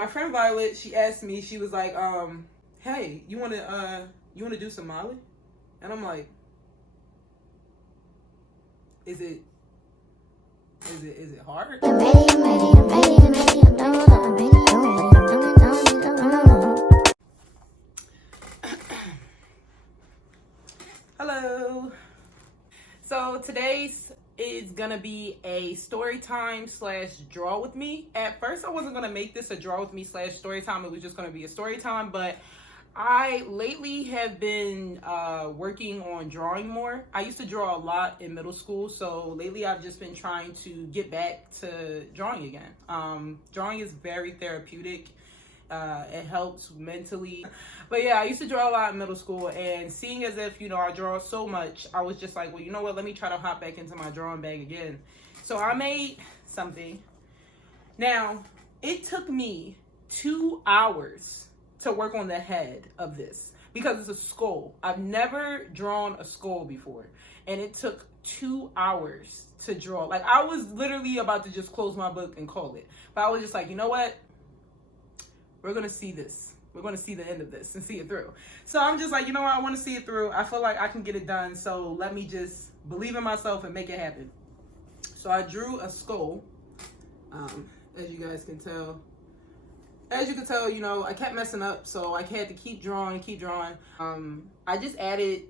My friend Violet, she asked me, she was like, hey, you wanna do some Molly? And I'm like, is it hard? Hello. So today's is gonna be a story time / draw with me. At first I wasn't gonna make this a draw with me / story time. It was just gonna be a story time, but I lately have been working on drawing more. I used to draw a lot in middle school, so lately I've just been trying to get back to drawing again. Drawing is very therapeutic. It helps mentally. But yeah, I used to draw a lot in middle school, and seeing as if, I draw so much, I was just like, well, you know what, let me try to hop back into my drawing bag again. So I made something. Now, it took me 2 hours to work on the head of this because it's a skull. I've never drawn a skull before, and it took 2 hours to draw. Like, I was literally about to just close my book and call it, but I was just like, you know what, we're gonna see this. We're gonna see the end of this and see it through. So I'm just like, you know what, I want to see it through. I feel like I can get it done, so let me just believe in myself and make it happen. So I drew a skull. As you guys can tell. As you can tell, I kept messing up, so I had to keep drawing. I just added,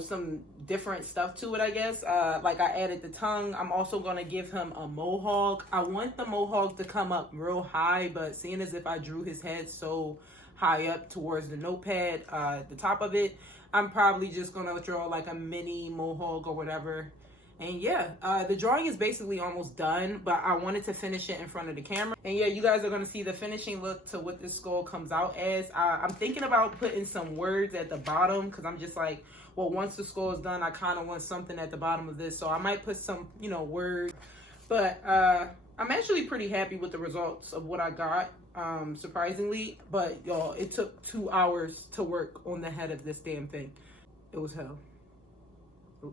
some different stuff to it, I guess. Like, I added the tongue. I'm also going to give him a mohawk. I want the mohawk to come up real high, but seeing as if I drew his head so high up towards the notepad, the top of it, I'm probably just going to draw like a mini mohawk or whatever. And yeah, the drawing is basically almost done, but I wanted to finish it in front of the camera. And yeah, you guys are going to see the finishing look to what this skull comes out as. I'm thinking about putting some words at the bottom because I'm just like, well, once the skull is done, I kind of want something at the bottom of this. So I might put some, words. But I'm actually pretty happy with the results of what I got, surprisingly. But y'all, it took 2 hours to work on the head of this damn thing. It was hell.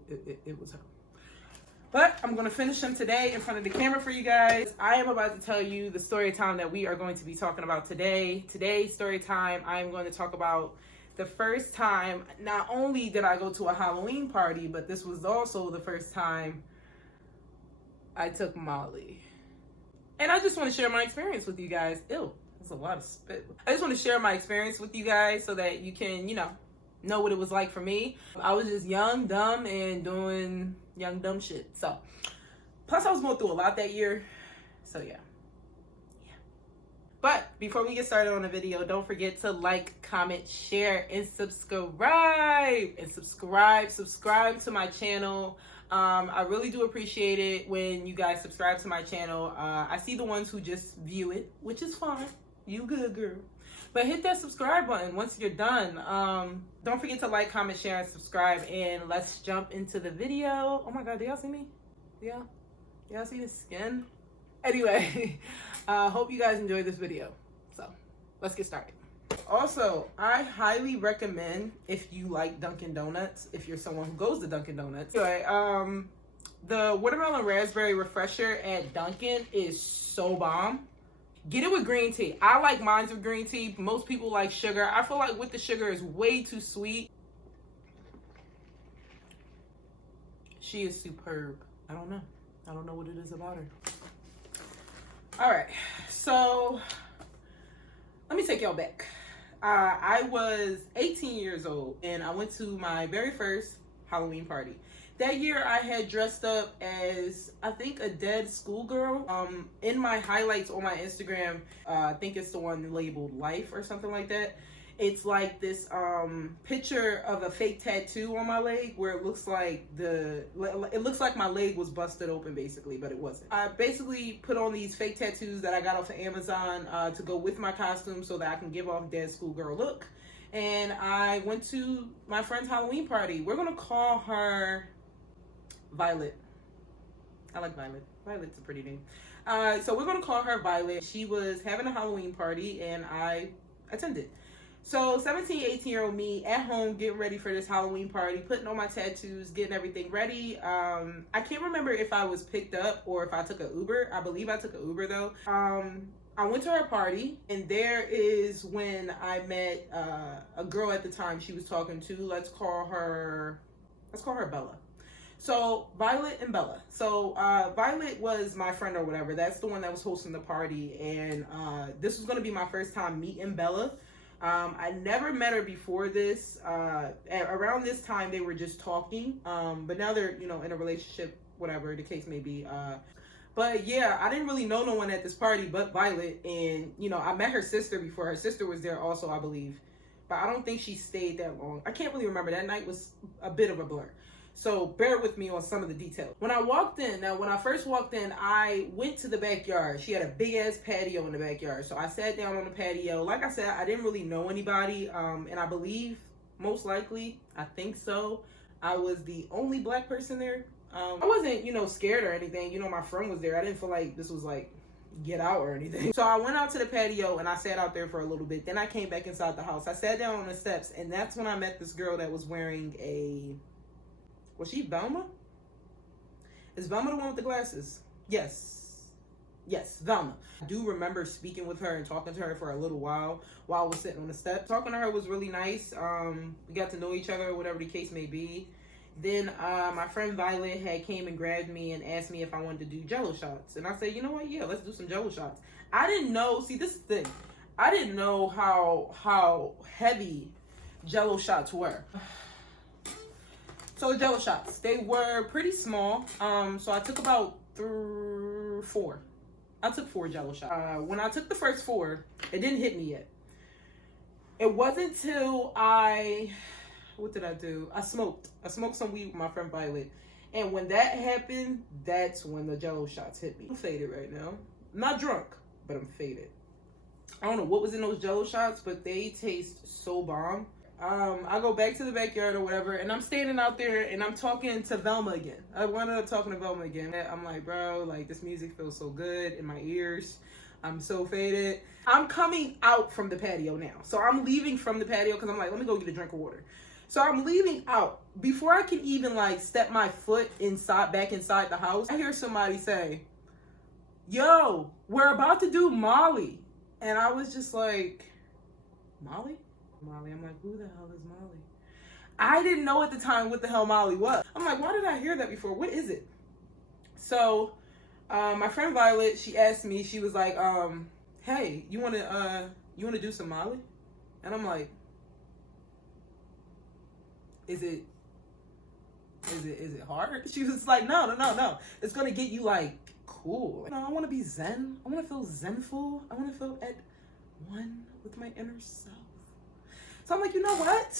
It was hell. But I'm going to finish them today in front of the camera for you guys. I am about to tell you the story time that we are going to be talking about today. Today's story time, I am going to talk about the first time, not only did I go to a Halloween party, but this was also the first time I took Molly. And I just want to share my experience with you guys. Ew, that's a lot of spit. I just want to share my experience with you guys so that you can, know what it was like for me. I was just young, dumb, and doing young, dumb shit. So, plus I was going through a lot that year. So, yeah. But before we get started on the video, don't forget to like, comment, share, and subscribe. And subscribe to my channel. I really do appreciate it when you guys subscribe to my channel. I see the ones who just view it, which is fine. You good, girl. But hit that subscribe button once you're done. Don't forget to like, comment, share, and subscribe. And let's jump into the video. Oh my God, do y'all see me? Yeah? Y'all see the skin? Anyway, hope you guys enjoy this video. So, let's get started. Also, I highly recommend, if you like Dunkin' Donuts, if you're someone who goes to Dunkin' Donuts. Anyway, the watermelon raspberry refresher at Dunkin' is so bomb. Get it with green tea. I like mine with green tea. Most people like sugar. I feel like with the sugar is way too sweet. She is superb. I don't know what it is about her. All right, so let me take y'all back. I was 18 years old and I went to my very first Halloween party. That year I had dressed up as, I think, a dead schoolgirl. In my highlights on my Instagram, I think it's the one labeled Life or something like that. It's like this picture of a fake tattoo on my leg where it looks like my leg was busted open basically, but it wasn't. I basically put on these fake tattoos that I got off of Amazon to go with my costume so that I can give off dead schoolgirl look. And I went to my friend's Halloween party. We're gonna call her Violet. I like Violet. Violet's a pretty name. So we're going to call her Violet. She was having a Halloween party and I attended. So 17, 18-year-old me at home getting ready for this Halloween party, putting on my tattoos, getting everything ready. I can't remember if I was picked up or if I took an Uber. I believe I took an Uber though. I went to her party, and there is when I met a girl at the time she was talking to. Let's call her Bella. So Violet and Bella. So Violet was my friend or whatever. That's the one that was hosting the party, and this was gonna be my first time meeting Bella. I never met her before this. Around this time, they were just talking, but now they're in a relationship, whatever the case may be. But yeah, I didn't really know no one at this party but Violet, and I met her sister before. Her sister was there also, I believe, but I don't think she stayed that long. I can't really remember. That night was a bit of a blur. So bear with me on some of the details. When I first walked in, I went to the backyard. She had a big ass patio in the backyard. So I sat down on the patio. Like I said, I didn't really know anybody. And I believe, most likely, I think so, I was the only black person there. I wasn't, scared or anything. My friend was there. I didn't feel like this was like get out or anything. So I went out to the patio and I sat out there for a little bit. Then I came back inside the house. I sat down on the steps, and that's when I met this girl that was wearing was she Velma? Is Velma the one with the glasses? Yes, Velma. I do remember speaking with her and talking to her for a little while I was sitting on the steps. Talking to her was really nice. We got to know each other, whatever the case may be. Then my friend Violet had came and grabbed me and asked me if I wanted to do Jello shots. And I said, you know what? Yeah, let's do some Jello shots. I didn't know, see, this is the thing. I didn't know how heavy Jello shots were. So the Jello shots, they were pretty small. So I took about 4. I took 4 Jello shots. When I took the first 4, it didn't hit me yet. It wasn't till what did I do? I smoked some weed with my friend Violet. And when that happened, that's when the Jello shots hit me. I'm faded right now. I'm not drunk, but I'm faded. I don't know what was in those Jello shots, but they taste so bomb. I go back to the backyard or whatever, and I'm standing out there and I'm talking to Velma again. I wound up talking to Velma again. I'm like, bro, like this music feels so good in my ears. I'm so faded. I'm coming out from the patio now. So I'm leaving from the patio because I'm like, let me go get a drink of water. So I'm leaving out. Before I can even like step my foot back inside the house, I hear somebody say, yo, we're about to do Molly. And I was just like, Molly? I'm like, who the hell is Molly? I didn't know at the time what the hell Molly was. I'm like, why did I hear that before? What is it? So my friend Violet, she asked me, she was like, hey, you wanna do some Molly? And I'm like, is it hard? She was like, no. It's gonna get you like cool. I wanna be zen. I wanna feel zenful. I wanna feel at one with my inner self. So I'm like, you know what?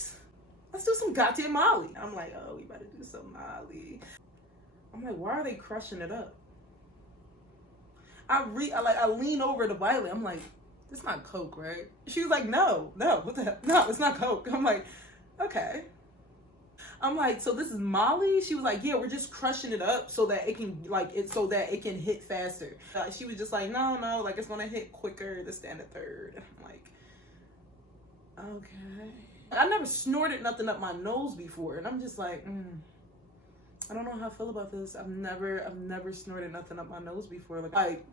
Let's do some goddamn Molly. I'm like, oh, we better do some Molly. I'm like, why are they crushing it up? I lean over to Violet. I'm like, this not Coke, right? She was like, no, what the hell? No, it's not Coke. I'm like, okay. I'm like, so this is Molly? She was like, yeah, we're just crushing it up so that it can hit faster. She was just like, no, like it's gonna hit quicker, this, that, and the third. I'm like, okay. I never snorted nothing up my nose before, and I'm just like, I don't know how I feel about this. I've never snorted nothing up my nose before. Like,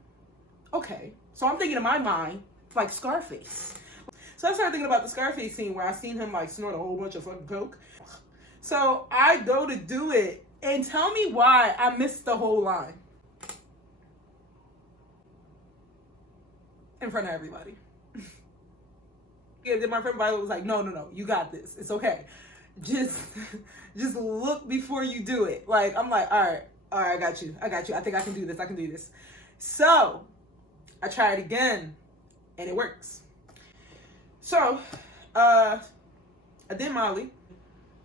okay. So I'm thinking in my mind, like Scarface. So I started thinking about the Scarface scene where I seen him like snort a whole bunch of fucking Coke. So I go to do it, and tell me why I missed the whole line. In front of everybody. Yeah, then my friend Violet was like, no, you got this. It's okay. Just look before you do it. Like, I'm like, all right, I got you. I think I can do this. So I try it again, and it works. So I did Molly.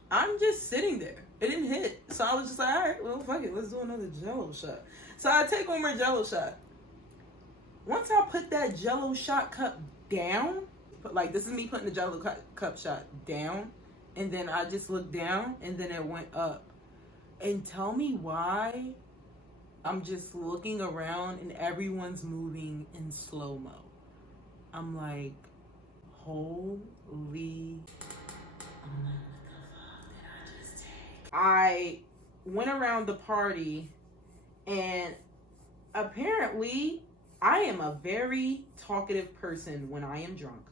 I'm just sitting there. It didn't hit. So I was just like, all right, well, fuck it. Let's do another Jello shot. So I take one more Jello shot. Once I put that Jello shot cup down, like this is me putting the Jello cup shot down, and then I just looked down, and then it went up. And tell me why I'm just looking around and everyone's moving in slow-mo. I'm like, holy... I went around the party, and apparently I am a very talkative person when I am drunk.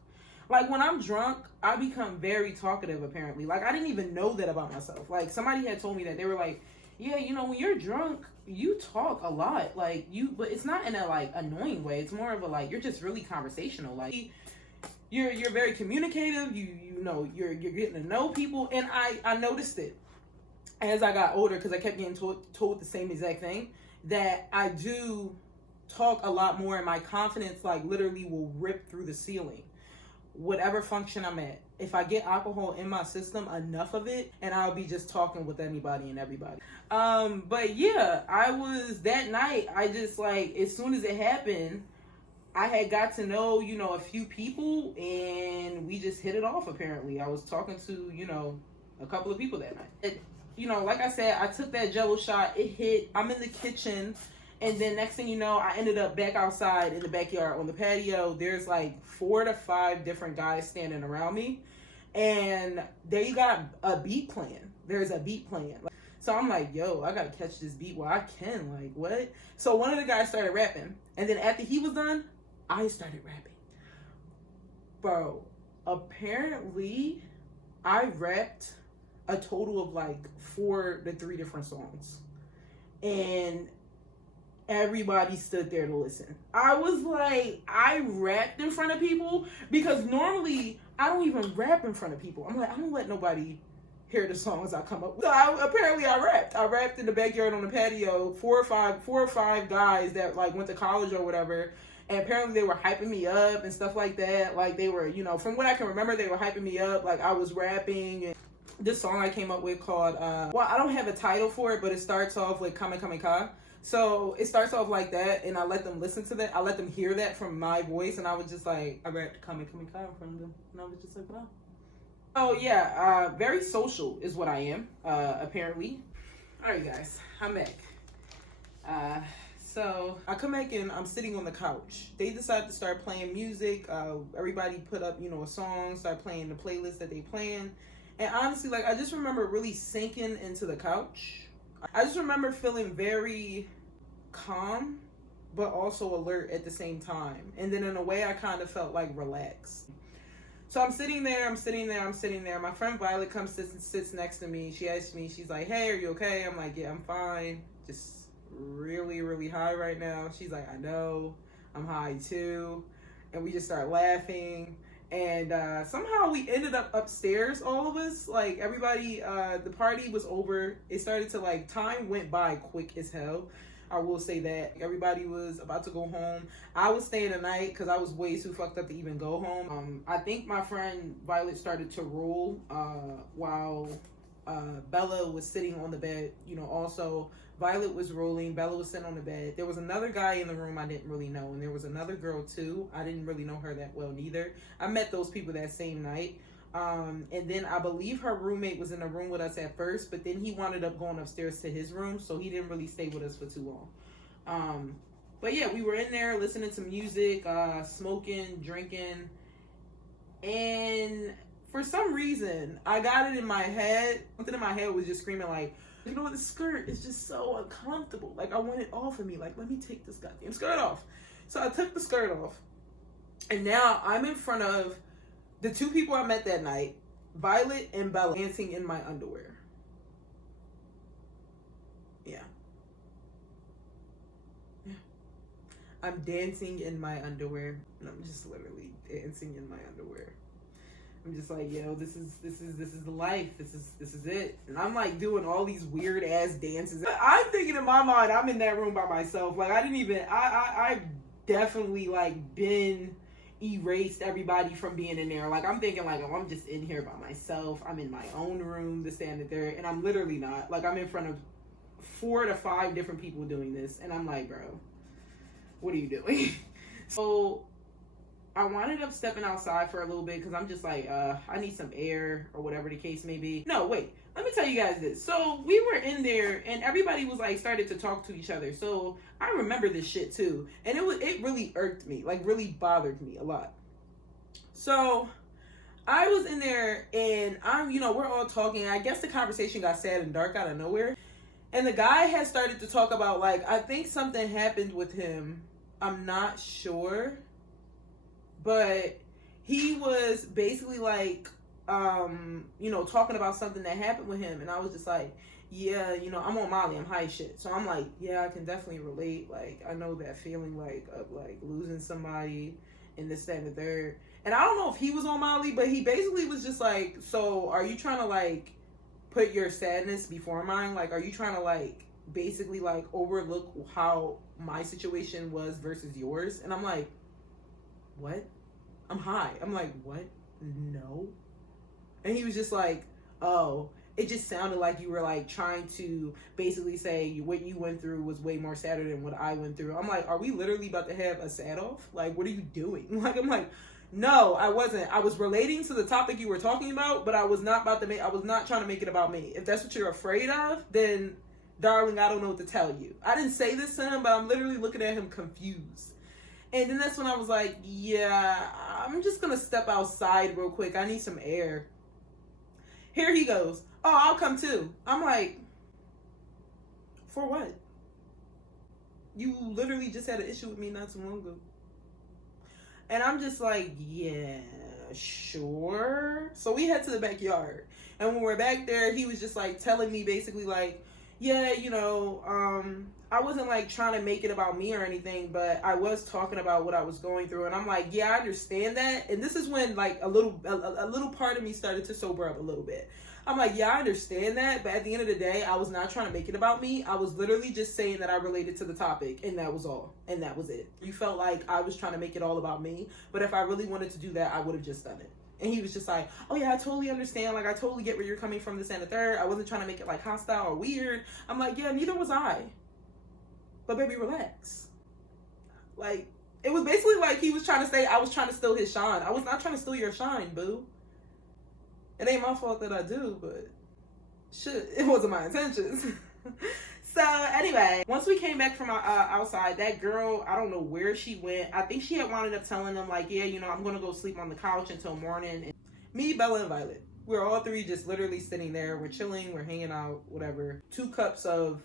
Like when I'm drunk, I become very talkative apparently. Like I didn't even know that about myself. Like somebody had told me that. They were like, yeah, you know, when you're drunk, you talk a lot. Like you, but it's not in a like annoying way. It's more of a like, you're just really conversational. Like you're very communicative. You know, you're getting to know people. And I noticed it as I got older, because I kept getting told the same exact thing, that I do talk a lot more, and my confidence like literally will rip through the ceiling whatever function I'm at. If I get alcohol in my system, enough of it, and I'll be just talking with anybody and everybody. But yeah, I was, that night, I just like, as soon as it happened, I had got to know, you know, a few people, and we just hit it off apparently. I was talking to, you know, a couple of people that night. You know, like I said, I took that Jello shot, it hit, I'm in the kitchen, and then next thing you know, I ended up back outside in the backyard on the patio. There's like 4 to 5 different guys standing around me. And there you got a beat playing. There's a beat playing. So I'm like, yo, I gotta catch this beat while I can. Like, what? So one of the guys started rapping. And then after he was done, I started rapping. Bro, apparently I rapped a total of like 4 to 3 different songs. And everybody stood there to listen. I was like, I rapped in front of people, because normally I don't even rap in front of people. I'm like, I don't let nobody hear the songs I come up with. So apparently I rapped. I rapped in the backyard on the patio. 4 or 5 guys that like went to college or whatever. And apparently they were hyping me up and stuff like that. Like they were, you know, from what I can remember, they were hyping me up. Like I was rapping. And this song I came up with called, well, I don't have a title for it, but it starts off with Kame Kame Ka. So it starts off like that, and I let them listen to that. I let them hear that from my voice, and I was just like, I rapped Kame Kame Ka in front of them, and I was just like, wow. Oh yeah, very social is what I am, apparently. All right, guys, I'm back. So I come back and I'm sitting on the couch. They decided to start playing music. Everybody put up, you know, a song, start playing the playlist that they playing. And honestly, like, I just remember really sinking into the couch. I just remember feeling very calm, but also alert at the same time. And then in a way, I kind of felt like relaxed. So I'm sitting there. My friend Violet comes and sits next to me. She asks me, she's like, hey, are you okay? I'm like, yeah, I'm fine. Just really, really high right now. She's like, I know, I'm high too. And we just start laughing. And somehow we ended up upstairs, all of us. Like everybody, the party was over. It started to like, time went by quick as hell. I will say that. Everybody was about to go home. I was staying the night because I was way too fucked up to even go home. I think my friend Violet started to roll while Bella was sitting on the bed. You know, also Violet was rolling. Bella was sitting on the bed. There was another guy in the room I didn't really know. And there was another girl too. I didn't really know her that well neither. I met those people that same night. And then I believe her roommate was in the room with us at first, but then he wound up going upstairs to his room, so he didn't really stay with us for too long. But yeah, we were in there listening to music, smoking, drinking, and for some reason, I got it in my head. Something in my head was just screaming like, you know, the skirt is just so uncomfortable. Like, I want it off of me. Like, let me take this goddamn skirt off. So I took the skirt off, and now I'm in front of the 2 people I met that night, Violet and Bella, dancing in my underwear. Yeah. I'm dancing in my underwear, and I'm just literally dancing in my underwear. I'm just like, yo, this is the life. This is it. And I'm like doing all these weird ass dances. I'm thinking in my mind, I'm in that room by myself. Like I definitely like been erased everybody from being in there. Like I'm thinking like, oh, I'm just in here by myself. I'm in my own room to stand there, and I'm literally not. Like I'm in front of 4 to 5 different people doing this, and I'm like, bro, what are you doing? So I wound up stepping outside for a little bit because I'm just like, I need some air or whatever the case may be. No, wait, let me tell you guys this. So we were in there and everybody was like started to talk to each other. So I remember this shit too. And it really irked me, like really bothered me a lot. So I was in there and we're all talking. I guess the conversation got sad and dark out of nowhere. And the guy had started to talk about like, I think something happened with him I'm not sure, but he was basically like, talking about something that happened with him, and I was just like, yeah, I'm on Molly, I'm high shit, so I'm like, yeah, I can definitely relate. Like, I know that feeling, like, of like losing somebody and this, that, and the third. And I don't know if he was on Molly, but he basically was just like, so are you trying to like put your sadness before mine? Like, are you trying to like basically like overlook how my situation was versus yours? And I'm like, what? I'm high. I'm like, what? No. And he was just like, oh, it just sounded like you were like trying to basically say what you went through was way more sadder than what I went through. I'm like, are we literally about to have a sad off? Like, what are you doing? Like, I'm like, no, I wasn't. I was relating to the topic you were talking about, but I was not I was not trying to make it about me. If that's what you're afraid of, then darling, I don't know what to tell you. I didn't say this to him, but I'm literally looking at him confused. And then that's when I was like, yeah, I'm just going to step outside real quick. I need some air. Here he goes. Oh, I'll come too. I'm like, for what? You literally just had an issue with me not too long ago. And I'm just like, yeah, sure. So we head to the backyard. And when we're back there, he was just like telling me basically like, yeah, I wasn't like trying to make it about me or anything, but I was talking about what I was going through. And I'm like, yeah, I understand that. And this is when like a little part of me started to sober up a little bit. I'm like, yeah, I understand that, but at the end of the day, I was not trying to make it about me. I was literally just saying that I related to the topic, and that was all. And that was it. You felt like I was trying to make it all about me, but if I really wanted to do that, I would have just done it. And he was just like, oh yeah, I totally understand. Like, I totally get where you're coming from, this and the third. I wasn't trying to make it like hostile or weird. I'm like, yeah, neither was I. But baby, relax. Like, it was basically like he was trying to say I was trying to steal his shine. I was not trying to steal your shine, boo. It ain't my fault that I do, but shit, it wasn't my intentions. So anyway, once we came back from outside, that girl, I don't know where she went. I think she had wound up telling them like, yeah, I'm going to go sleep on the couch until morning. And me, Bella, and Violet, we're all three just literally sitting there. We're chilling, we're hanging out, whatever. 2 cups of,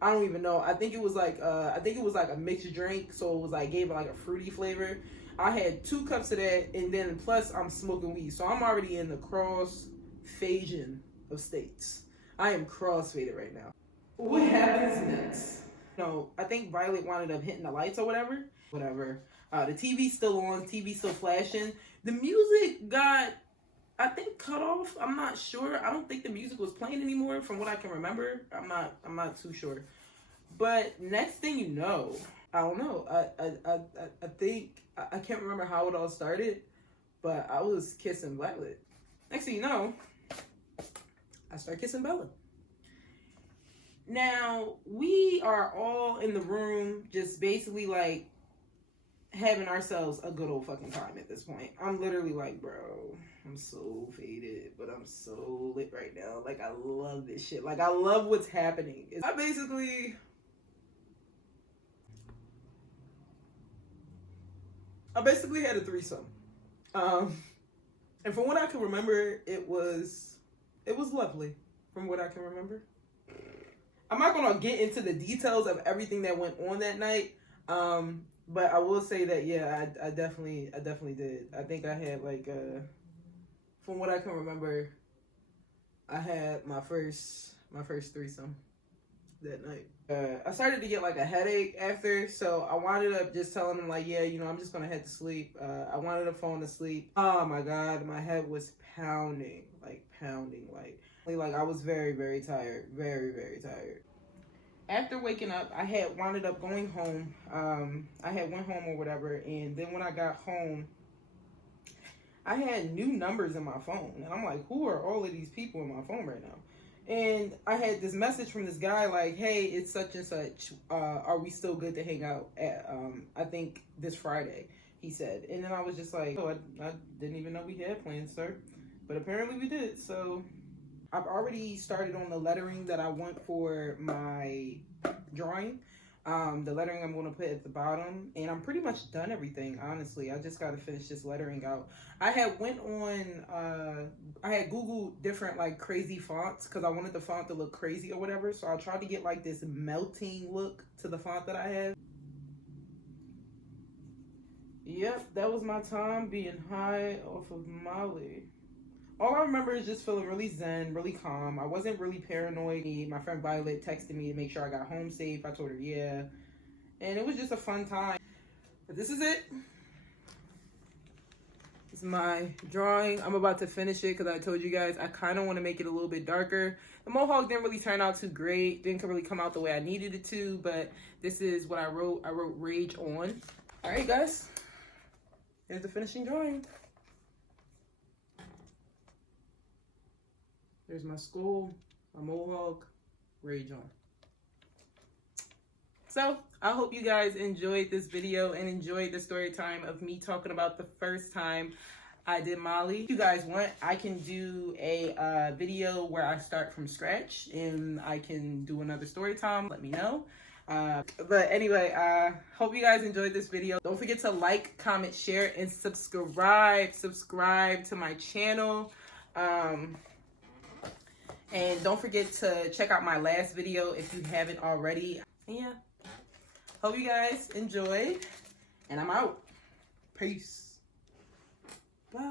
I don't even know. I think it was like a mixed drink. So it was like, gave it like a fruity flavor. I had 2 cups of that, and then plus I'm smoking weed. So I'm already in the cross-fasion of states. I am cross-faded right now. What happens next? I think Violet wound up hitting the lights or whatever. The TV's still on, TV's still flashing. The music got, I think, cut off. I'm not sure. I don't think the music was playing anymore from what I can remember. I'm not too sure. But next thing you know, I don't know. I think I can't remember how it all started, but I was kissing Violet. Next thing you know, I start kissing Bella. Now, we are all in the room just basically like having ourselves a good old fucking time at this point. I'm literally like, bro, I'm so faded, but I'm so lit right now. Like, I love this shit. Like, I love what's happening. I basically had a threesome. And from what I can remember, it was lovely from what I can remember. I'm not going to get into the details of everything that went on that night. But I will say that, yeah, I definitely did. I think I had like, from what I can remember, I had my first threesome that night. I started to get like a headache after, so I wound up just telling him like, yeah, I'm just gonna head to sleep. I wanted to fall asleep. Oh my god, my head was pounding, like I was very, very tired, very, very tired. After waking up, I had wound up going home. I had went home or whatever, and then when I got home, I had new numbers in my phone, and I'm like, who are all of these people in my phone right now? And I had this message from this guy like, hey, it's such and such. Are we still good to hang out at, I think this Friday, he said. And then I was just like, oh, I didn't even know we had plans, sir. But apparently we did. So I've already started on the lettering that I want for my drawing. The lettering I'm going to put at the bottom, and I'm pretty much done everything, honestly. I just got to finish this lettering out. I had Googled different like crazy fonts because I wanted the font to look crazy or whatever. So I tried to get like this melting look to the font that I have. Yep, that was my time being high off of Molly. All I remember is just feeling really zen, really calm. I wasn't really paranoid. My friend Violet texted me to make sure I got home safe. I told her yeah. And it was just a fun time. But this is it. This is my drawing. I'm about to finish it because I told you guys I kind of want to make it a little bit darker. The mohawk didn't really turn out too great. Didn't really come out the way I needed it to. But this is what I wrote. I wrote Rage On. All right, guys. Here's the finishing drawing. There's my skull, my mohawk, Rage On. So I hope you guys enjoyed this video and enjoyed the story time of me talking about the first time I did Molly. If you guys want, I can do a video where I start from scratch and I can do another story time. Let me know. But anyway, hope you guys enjoyed this video. Don't forget to like, comment, share, and subscribe to my channel. And don't forget to check out my last video if you haven't already. And yeah, hope you guys enjoyed, and I'm out. Peace. Bye.